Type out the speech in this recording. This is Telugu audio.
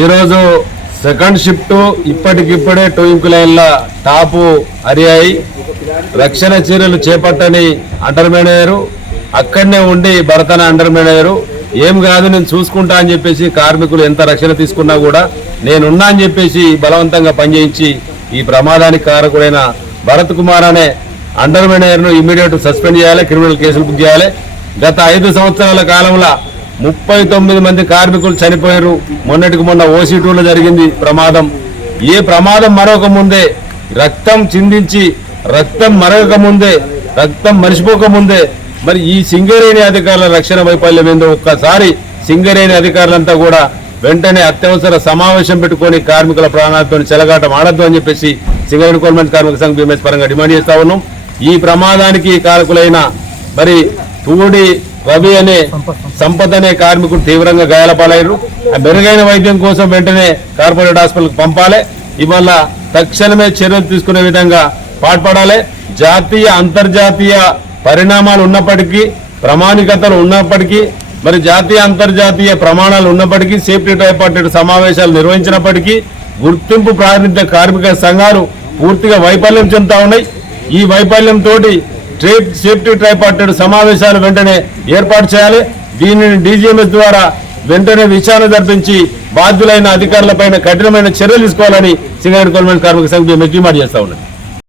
ఈరోజు సెకండ్ షిఫ్ట్ ఇప్పటికిప్పుడే టోయింగ్ లైన్ల టాపు అరియాయి. రక్షణ చర్యలు చేపట్టని అండర్ మేనేజరు అక్కడనే ఉండి భరతన అండర్ మేనేజరు ఏం కాదు నేను చూసుకుంటా అని చెప్పేసి కార్మికులు ఎంత రక్షణ తీసుకున్నా కూడా నేనున్నా అని చెప్పేసి బలవంతంగా పనిచేయించి ఈ ప్రమాదానికి కారకుడైన భరత్ కుమార్ అనే అండర్ మేనేజర్ను ఇమ్మీడియట్ సస్పెండ్ చేయాలి, క్రిమినల్ కేసులు బుక్ చేయాలి. గత 5 సంవత్సరాల కాలంలో 39 మంది కార్మికులు చనిపోయారు. మొన్నటికి మొన్న ఓసీ2లో జరిగింది ప్రమాదం. ఏ ప్రమాదం మరొక ముందే రక్తం చిందించి రక్తం మరొక ముందే రక్తం మరిచిపోకముందే మరి ఈ సింగరేణి అధికారుల రక్షణ వైఫల్యం ఏందో ఒక్కసారి సింగరేణి అధికారులంతా కూడా వెంటనే అత్యవసర సమావేశం పెట్టుకొని కార్మికుల ప్రాణాలతో చెలగాటం ఆడద్దు అని చెప్పేసి సింగరేణి గవర్నమెంట్ కార్మిక సంఘం బీఎంఎస్ పరంగా డిమాండ్ చేస్తా ఉన్నాం. ఈ ప్రమాదానికి కారకులైన మరి తూడి రవి అనే సంపత్ అనే కార్మికుడు తీవ్రంగా గాయాలపాలయ్యారు. మెరుగైన వైద్యం కోసం వెంటనే కార్పొరేట్ హాస్పిటల్కి పంపాలి. ఇవాళ తక్షణమే చర్యలు తీసుకునే విధంగా పాటుపడాలి. జాతీయ అంతర్జాతీయ పరిణామాలు ఉన్నప్పటికీ ప్రామాణికతలు ఉన్నప్పటికీ మరి జాతీయ అంతర్జాతీయ ప్రమాణాలు ఉన్నప్పటికీ సేఫ్టీ ట్రైపార్టైట్ సమావేశాలు నిర్వహించినప్పటికీ గుర్తింపు ప్రాతినిధ్య కార్మిక సంఘాలు పూర్తిగా వైఫల్యం చెందుతా ఉన్నాయి. ఈ వైఫల్యంతో సేఫ్టీ ట్రైపార్టైట్ సమావేశాలు వెంటనే ఏర్పాటు చేయాలి. దీనిని డీజీఎంఎస్ ద్వారా వెంటనే విచారణ జరిపించి బాధ్యులైన అధికారులపైన కఠినమైన చర్యలు తీసుకోవాలని సింగరేణి గవర్నమెంట్ కార్మిక సంఘం డిమాండ్ చేస్తా ఉన్నది.